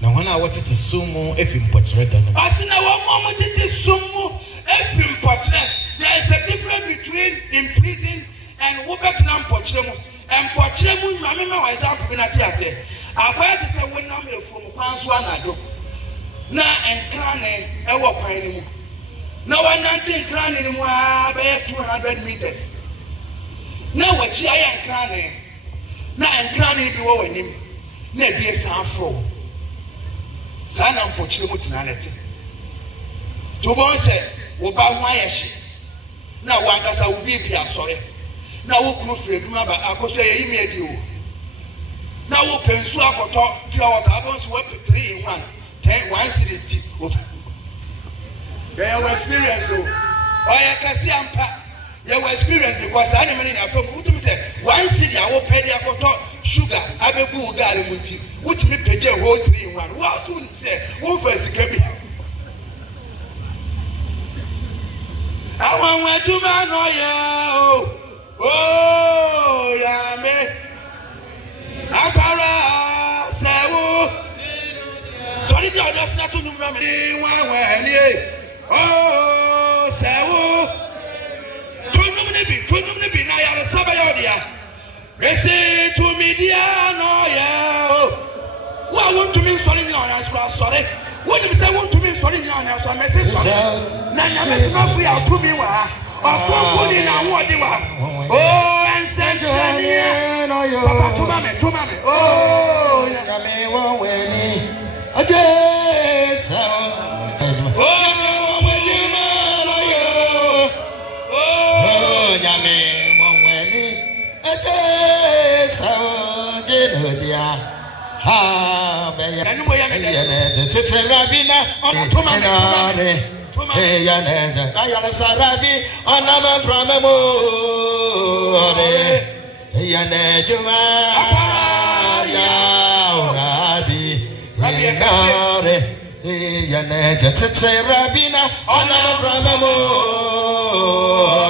Na wana wotete sumu efim pochre da no. Asina wo mo tete sumu efim pochre. There is a difference between in prison and wo betina pochre mu. En pochre mu mame ma wa example bi na ti ase. Akwai te se wonam efom kwan so anado. Na enkrane ewo kwan ni mu. Now I'm not in cranny anymore, 200 meters. Now what I am cranny. Now I'm cranny below him. Maybe a sound flow. San and Pochimutinanity. To one said, about my ship. Now one does I will be sorry. Now who can free remember I could say immediately. Now who can swap or talk pure water? I want to work 3 in 1, 10, 1 city. Your experience, oh, I can see your experience because I never know from who say 1 city. I will pay the sugar. I will go garden with you, which me pay the whole 3 in 1. What soon say 1 person can be. I want to man, oh, Yame, Apara, Sawo. Sorry, that's not to know me. Oh, Sawo. Tunum be na ya sabayodia. Rese to media no ya. Wa want to me sorry no na sorry. What do you say want to me sorry no na so me say sorry. Na Nyame ma fu ya to me wa. Okoko ni na wo di wa. Oh, ensentrania no yo. Papa to mame. Oh, Nyame wo weni. Aje Sawo. Nyame mwenni eje saoje nodia ha beya ene tete rabina ontomane ya neza ayala sarabi onama pramemo ore ya nejuma ya rabi ngare ya neza tete rabina onama pramemo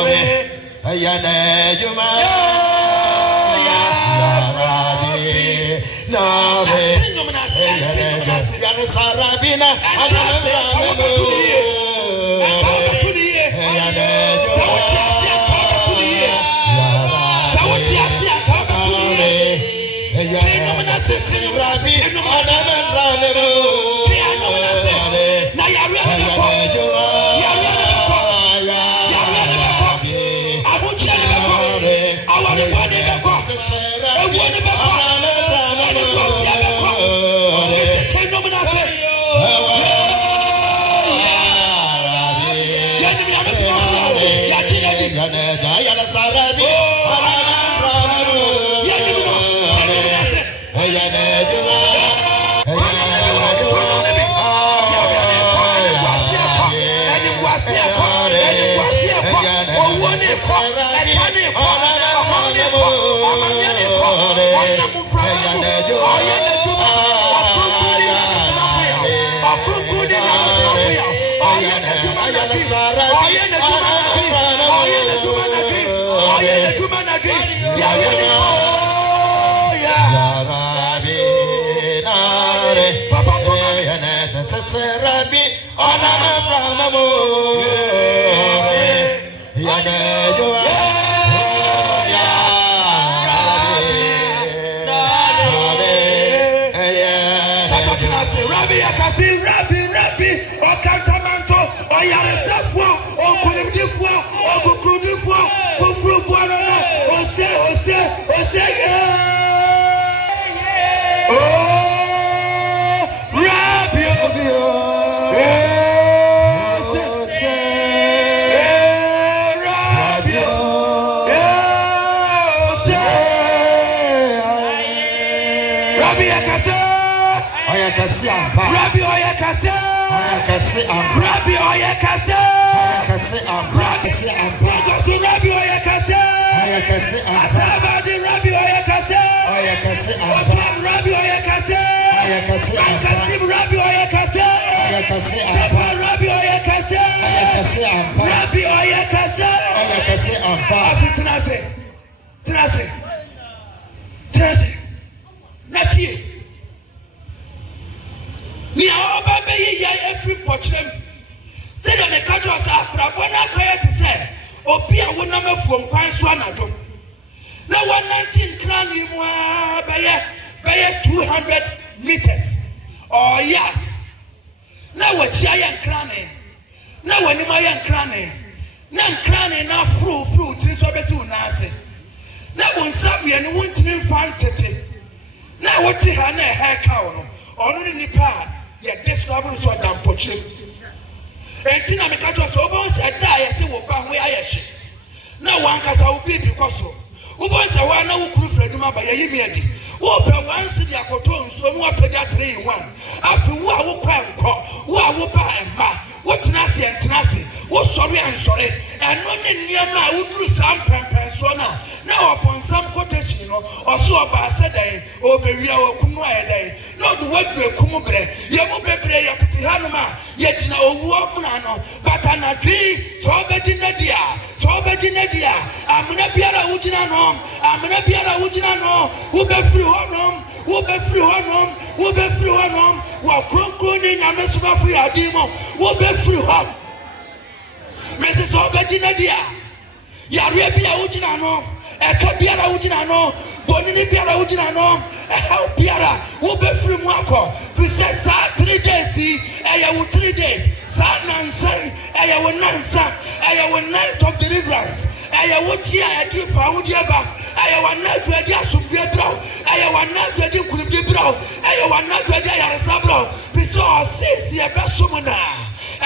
ore Ayane Juma ya Rabbi Nabe Ayane Sarabina Ayane Rabbi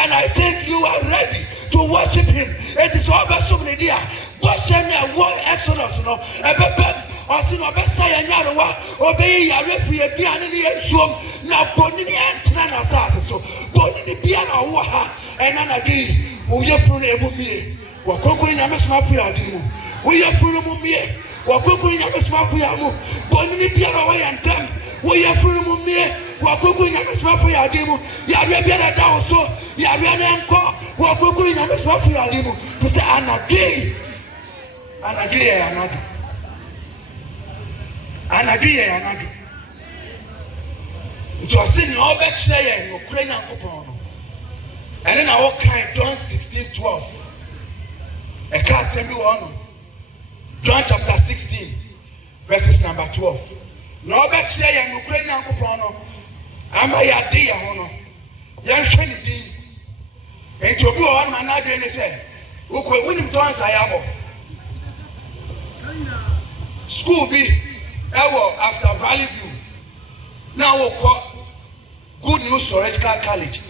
And I think you are ready to worship him. It is all about so many dear. Worship one Exodus, no. Ọsìn ọbẹ sáyà nyàrá wa ọbẹ yẹ yàrá fi aduane ni yẹ nsuom na bonini ẹntena na asase so bonini biara ọwọ ha ẹna na di oyè funu na emu mie wọ kokoro nyame soma funu adi mu oyè funu mu mie wọ kokoro nyame soma funu amu bonini biara ọwọ yẹ ntẹm oyè funu mu mie wọ kokoro nyame soma funu adi mu yàrá biara da wọ so yàrá na nkọ wọ kokoro nyame soma funu adi mu sẹ anadi yẹ anadi. Anadu yɛ anadu nti ɔsi ni ɔbɛkyerɛ yɛ nokura nyankopɔn no ɛne na wɔkan John 16:12 ɛka asɛm bi wɔ no John chapter 16 verses number 12 na ɔbɛkyerɛ yɛ nokura nyankopɔn no ama yɛade yɛ ho no yɛnhwɛ ne din nti obi wɔ hɔ no ma n'adwene ne sɛ wokɔ wonim tɔn nsa yɛabɔ school bi after Valley View now we call Good News Theological College.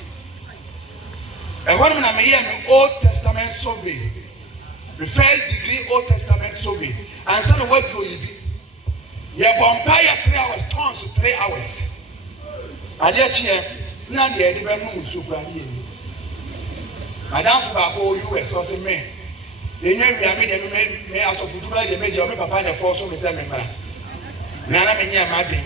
And one of them is Old Testament survey, the first degree Old Testament survey. And so what do you do? You bombard 3 hours, turns to 3 hours. And yet here, now the event is super. Madam for Bako, US, or say me. The young me out of Futura, the major, my papa, the force of the same member. Nana Mania Madden.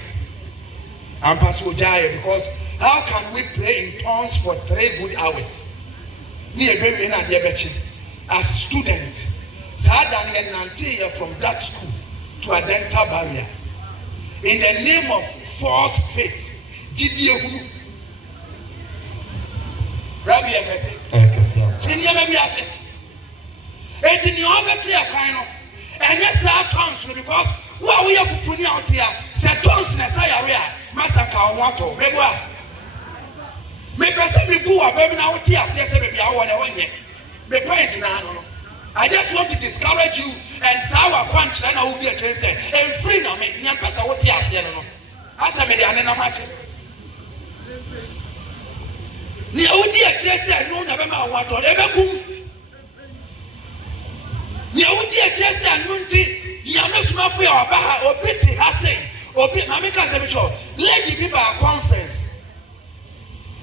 And Pastor Jaya, because how can we pray in tongues for 3 good hours? Near baby and diabetes as a student. Sadan and Nantia from that school to a dental barrier. In the name of false faith. Gideon. Rabbi Ekese. Senior maybe I said. It's in your better kind. And yes, our tongues because what we have to put out here, set tongues in a Sayarea, Massacre Wato, Beba. Maybe me boo a baby now, tears, yes, maybe I want to win it. Me point now. I just want to discourage you and sour punch and I will be a tracer and free no me, young person, what tears, you know. As I made the another match. Ni odi a tracer, no, never mind what or ever come. Ni odi a tracer, Nunti, Somafo or Baha or Betty Hassay or Mamika Sabicho, lady people conference.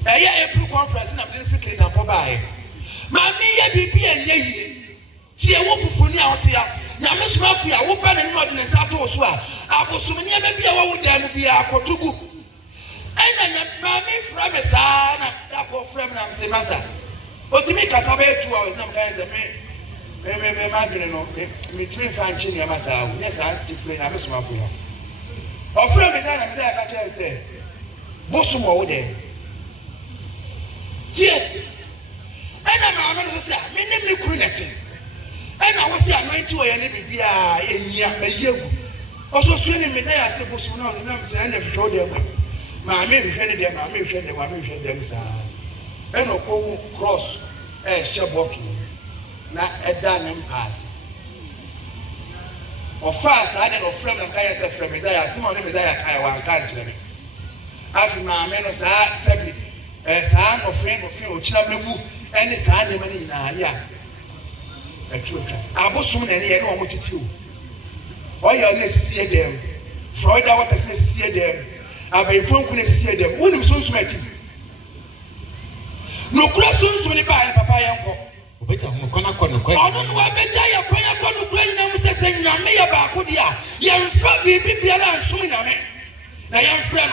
A year April conference in a different than Pobai. Mammy, be and ye. See a woman for me out here. Somafo, I will ban and not in the Sato Swa. I was so many maybe I would then be a Kotugu. And then Mammy from a son, that poor friend, I'm saying, Massa. But to make us have 2 hours, no kinds of me. Me twin Franchi, Massa. Yes, I have to play. I'm a Somafo. Or friend is I'm there, I say, Bosom over there. And I'm a say, me name and I was saying, 90 or any baby in year. Also, swimming Messiah, I suppose, and I'm saying, I told them, my maybe headed them, I may shed them, I may shed them, sir. And no cross a shabot, not a done pass. Or fast, I don't know, from Kaya from Messiah, Simon Messiah, Kaya, country. After my men of Sabi, a son of friend of you, Chinabu, and the son of money in a year. I was soon and I know what to do. All your necessary them. Freud, what is necessary them. I may phone necessary them. Wouldn't soon smack him. No questions when you buy Papa Yanko. Better, I don't know what better you pray upon the brain. I'm saying, Nyame about Kudia. Young Fabi, people are swimming on it. Now, young friend.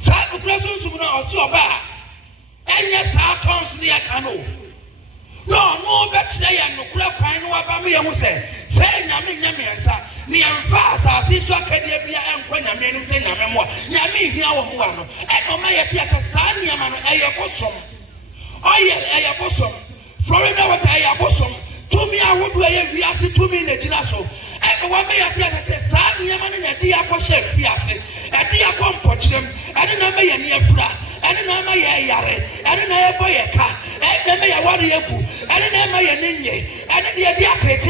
Some questions will not so bad. And yes, our tongues near canoe. No, but today and no club pine over me. I will say, Nyame, sir. Near fast, I see so academia and when I mean, say, Nyame, here, one. And no matter, yes, a son, Yaman, a bosom. Oh, yeah, a bosom. Florida, what I bosom. To me, I would wear a asked 2 minutes in us. And what may I say, son, Yaman, and a dear Posher, Fiasse, a dear compochum, and another near Fra. And another yare, and another boy a car, and then a warrior, and another ninja, and the Diate,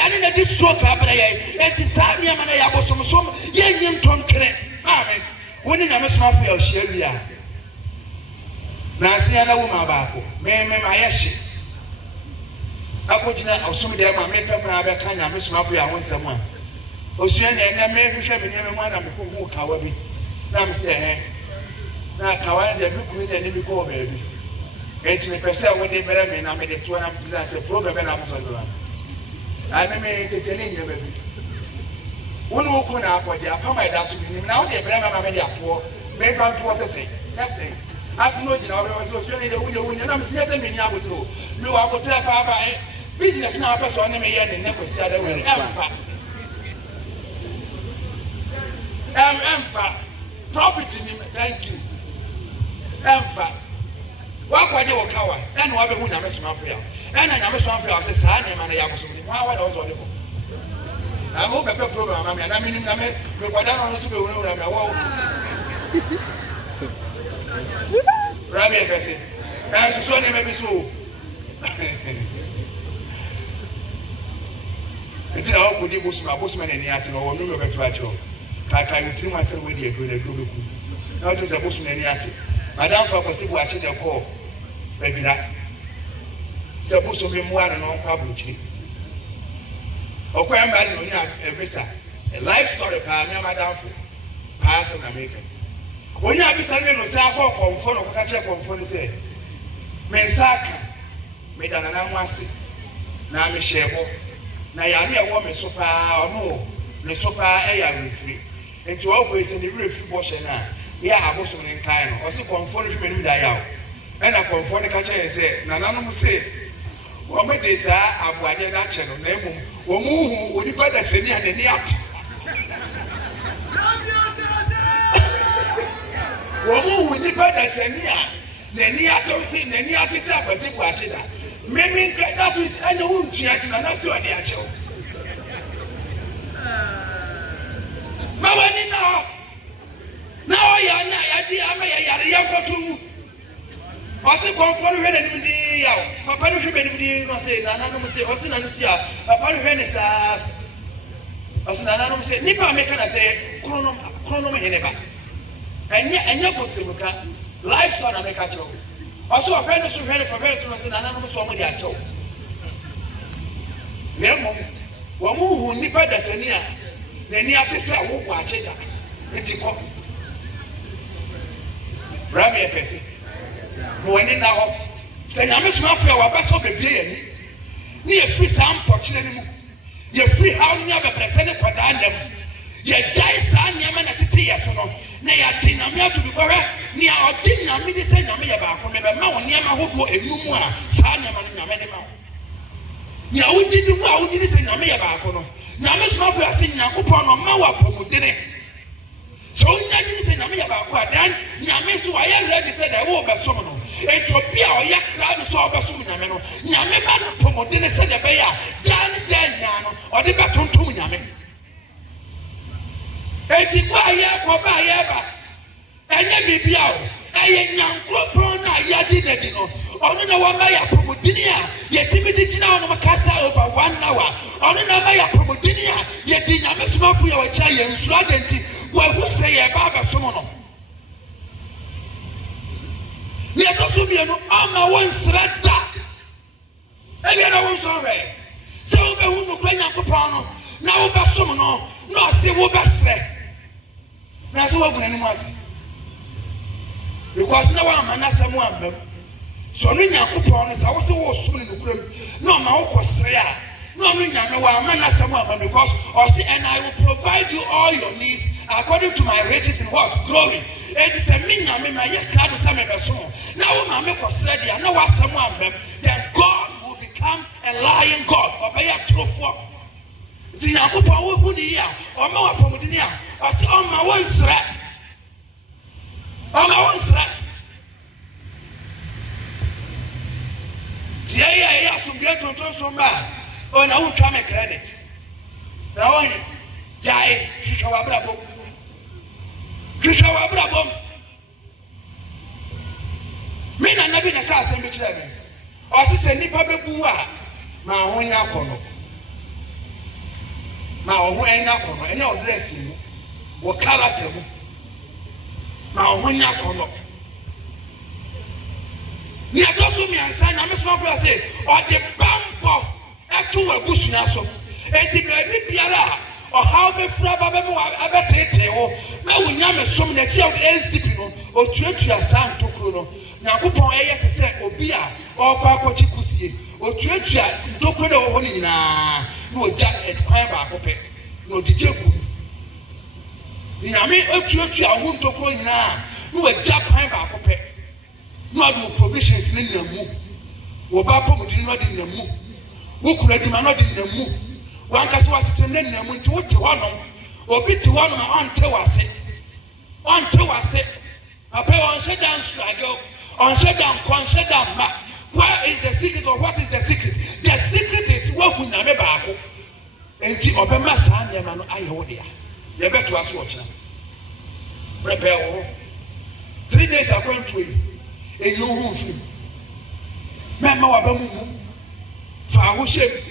and in a distro cabaret, and the Sanya Manaya was some young Tom Kenneth. Amen. When in a Somafo, Sheria. Nasiana Wumabako, may my ashi. I put in a some day my makeup and I can't have Somafo, I want someone. Osuanyi, and I may be shaving one of who Kawabi. Now, say, now, Kawan, the book and the go, baby. And me perceive what they better mean. I made it 2 and a program and I'm so glad. I may be telling you, baby. One who couldn't have what they are coming down to me. Now they bring my media for me from processing. I've no dinner, so the window when I'm seriously being able to. No, I will tell Papa business now, person, and never said the way. Property, thank you. What were you cover? And what we have Somafo. And I am Somafo, I said, Sanya, and I have some. Why was all the book? I hope a program, I mean, but I don't know. Rabbi, I say, I'm so maybe so. It's how could you boost my bossman in the article or no better. I can tell myself with you a good. Not just a bossman in the article. Madame for was watching the call. Maybe that. Suppose to be more than on publicly. Or when I a visa, a life story, Madame for Pass and American. When you have been no say conform or catch a conform say Mensaka made an anamasi. Now me shebo. Now Yami a woman super or no, the super air free. And to always in the free portion now. Yeah, I was in kind or so conform to me die out. And I conform the catcher and say, Nanano say, what made this? I'm watching that channel. Name who would you better send me an idiot? Woman with the better send me an idiot is up as if watching that. Maybe that is any wound yet, and I'm not sure the actual. Mamma, now I am I say, conform with the Papa, you been say, Nana say, Osuanyi, Papa, Venice, Osuanyi say, Nipa make I say, chronom in and you possible lifestyle make a joke. Also, a friend is ready for very soon, and anonymous woman at all. Nemo, one who Nipa Desenia, then you have to say, who watch it. It's a cop. Rabbi Pessi. When in now, say, I'm a Somafo, our best of the play. Near free some portion. You're free how never present for them. You're dice and Yaman at the theatre. Nay, I think I'm here to be correct. Near our dinner, me say, I'm here about Mount Yama who go a Lumua, Sanyaman Yamedama. Now, who did you go? Who did you say, I'm here about Kono? Now, Miss Mafia saying, Nakupon or Mawa Pomodine. So, you say, I'm here about what then? Nyame, so I already said, I will be someone. Ethiopia or Yakra, so I was Sumino. Nyame, Pomodine said, a bear, Dan, Nano, or the baton to Nyame. Etikwa ya kwa ba ya ba enye bibia o eye nyankopon na yadi nadino ono na wa ma ya promodini a yetimi di gina ono makasa over 1 hour ono na ma ya promodini a yedi Nyame Somafo ya wacha ye nsuru adenti wa hu se ye ba ba somo no ni atoto mi no ama won srada e bi na won so re se wo be hu no kwa nyankopon no na wo ba somo no no se wo ba sre. Now, so what because no one man has someone. So, no, Yakupon is also soon in the room. No, my uncle Srea. No, man has someone because, and I will provide you all your needs according to my riches in what? Glory. It is a mean, I mean, my card is some person. Now, my uncle Srea, I know what someone, then God will become a lying God or by a true form. The Yakupon who here or more Pomodinia. I say, on my one threat. On my one threat. I have some get on some bad. Oh, I won't come a credit. Now, Jai, Kishawabrabo. Men are never in a class and which level. Or she said, Nipa Bua, my own Yakono. My own Yakono, and your dressing. What character? Now, when you come up, you have to me and sign. I'm a small say, or the bamboo at 2 a bush naso. And the baby Piara, or how the Flabba Abatate, or now we name a some that child Elsipino, or church your son to Chrono. Now, who point to say, Obia, or Quacochicusi, or church your Tokono Honina, no jack and crime back, no DJ. Nyame otuotu awon tokro nyina no agya pan ba akopɛ no adu provisions ne namu wo ba pomodi no de namu wo kura di ma no de namu wan kase wasetem ne namu nti wo te honom obi te honom a ɔnte wase papa on shut down struggle on shut down ma where is the secret or what is the secret? The secret is wo hu Nyame baako enti obema saa nyama no ayɛ wo dia. You better ask watch now. Prepare 3 days are going to you. And you won't feel. Mamma Wabamu. For our shame.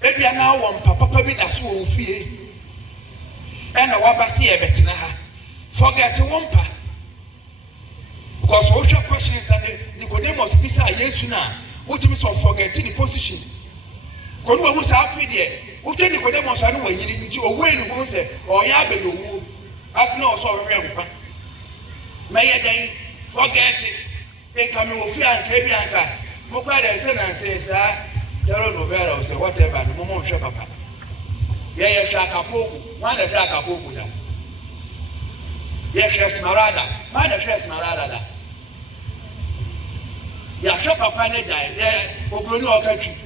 Maybe I now want Papa be that's who fear. And a Wabasi a better. Forget a wampa. Because all your questions and Nicodemus beside yes now. What you so forgetting the position. When we was happy there. Uche Nicodemus anu wenyi nti owe ni won se oya be no wu afuna oso hwe nkwa May then forget it. Income will fear and Kabianka. Mokada says, Tell Novella, say whatever, the moment Shaka. Yeah, Shaka Poku, one of Shaka Poku. Yes, Marada, one of Marada. Ya Shaka Panada, there, Ogono country.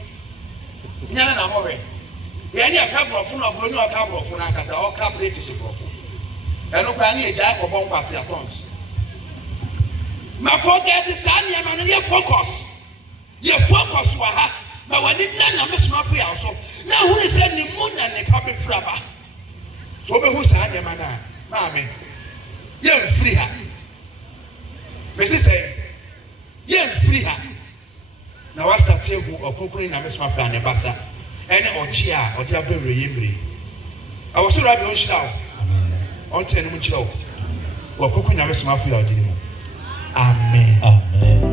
Yana More. Yẹn a couple of phone or Bruno a couple of phone as all cabinet is a problem. And no plan a jack or bomb party accounts. My forget is sunny and your focus. Your focus were hot, but when it none of Miss Murphy also. Now who is sending moon and a copy flapper? So who's sunny man? Mammy, you're free her. Mrs. say, you're free her. Now I start to go or cooking a Miss Murphy and a bassa. And Ochia or Diablo Yimri. I was so rabbi on Shlow. On 10 Munchlow. Or cooking a Miss Murphy or Dino. Amen. Amen.